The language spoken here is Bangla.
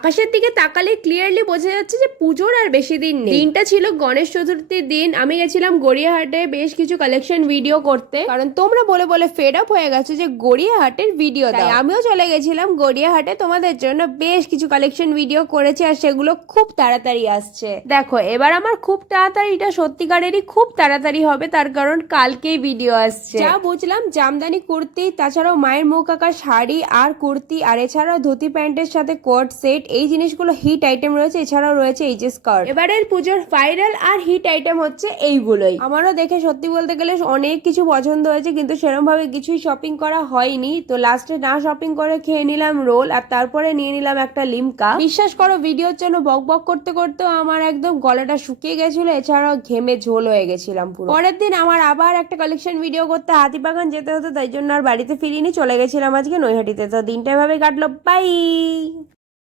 আকাশের দিকে তাকালে ক্লিয়ারলি বোঝা যাচ্ছে যে পুজোর আর বেশি দিন নেই। দিনটা ছিল গণেশ চতুর্থীর দিন। আমি গেছিলাম গড়িয়াহাটে বেশ কিছু কালেকশন ভিডিও করতে, কারণ তোমরা বলে বলে ফেড আপ হয়ে গেছে যে গড়িয়াহাটের ভিডিও দাও। আমিও চলে গেছিলাম গড়িয়াহাটে তোমাদের জন্য বেশ কিছু কালেকশন ভিডিও করেছি, আর সেগুলো খুব তাড়াতাড়ি আসছে। দেখো এবার আমার খুব তাড়াতাড়ি, এটা সত্যিকারেরই খুব তাড়াতাড়ি হবে, তার কারণ কালকেই ভিডিও আসছে। যা বুঝলাম জামদানি কুর্তি, তাছাড়াও মায়ের মুখ আঁকা শাড়ি আর কুর্তি, আর এছাড়াও ধুতি প্যান্টের সাথে কোট সেট, এই জিনিসগুলো হিট আইটেম রয়েছে। এছাড়াও রয়েছে এই যে স্কার্ট। এবারের পুজোর ভাইরাল আর হিট আইটেম হচ্ছে এইগুলোই। আমারও দেখে সত্যি বলতে গেলে অনেক কিছু পছন্দ হয়েছে, কিন্তু সেরকম ভাবে কিছুই শপিং করা হয়নি। তো লাস্টে না শপিং করে খেয়ে নিলাম রোল, আর তারপরে নিয়ে নিলাম একটা লিমকা। বিশ্বাস করো ভিডিওর জন্য বক বক করতে করতেও আমার একদম গলাটা শুকিয়ে গেছিল, এছাড়াও ঘেমে ঝোল হয়ে গেছিলাম পুরো। পরের দিন আমার আবার একটা কালেকশন ভিডিও করতে হাতিবাগান যেতে হতো, তাই জন্য আর বাড়িতে ফিরিনি, চলে গেছিলাম আজকে নৈহাটিতে। তো দিনটা এভাবে কাটলো, বাই।